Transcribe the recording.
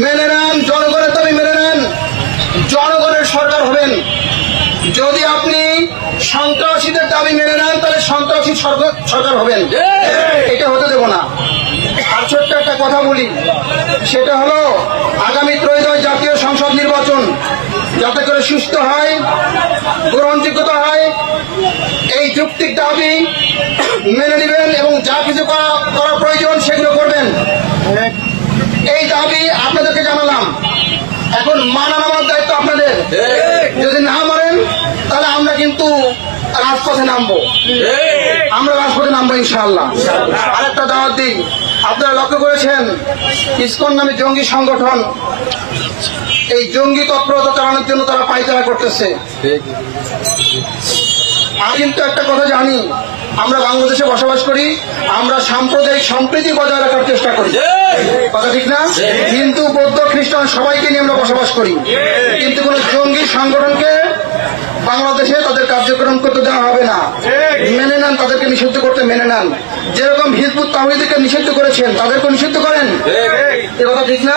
মেনে নেন, জনগণের দাবি মেনে নেন, জনগণের সরকার হবেন। যদি আপনি সন্ত্রাসীদের দাবি মেনে নেন তাহলে সন্ত্রাসী সরকার হবেন, এটা হতে দেব না। আর ছোট্ট একটা কথা বলি, সেটা হলো আগামী ত্রয়োদশ জাতীয় সংসদ নির্বাচন যাতে করে সুস্থ হয়, গ্রহণযোগ্যতা হয়, এই যৌক্তিক দাবি মেনে নেবেন এবং যা কিছু করা প্রয়োজন সেগুলো করবেন। এই দাবি আপনাদেরকে জানালাম, এখন মানা নেওয়ার দায়িত্ব আপনাদের। যদি না মানেন তাহলে আমরা কিন্তু রাজপথে নামবো, আমরা রাজপথে নামবো ইনশাআল্লাহ। আরেকটা দাওয়াত দিই, আপনারা লক্ষ্য করেছেন ইসকন নামে জঙ্গি সংগঠন এই জঙ্গি তৎপরতা চালানোর জন্য তারা পায়তারা করতেছে। আমি কিন্তু একটা কথা জানি, আমরা বাংলাদেশে বসবাস করি, আমরা সাম্প্রদায়িক সম্প্রীতি বজায় রাখার চেষ্টা করি, কথা ঠিক না? হিন্দু, বৌদ্ধ, খ্রিস্টান সবাইকে নিয়ে আমরা বসবাস করি, কিন্তু কোন জঙ্গি সংগঠনকে বাংলাদেশে তাদের কার্যক্রম করতে দেওয়া হবে না। মেনে নেন, তাদেরকে নিষিদ্ধ করতে মেনে নেন। যেরকম হিজবুত তাওহীদকে নিষিদ্ধ করেছেন তাদেরকে নিষিদ্ধ করেন, এ কথা ঠিক না?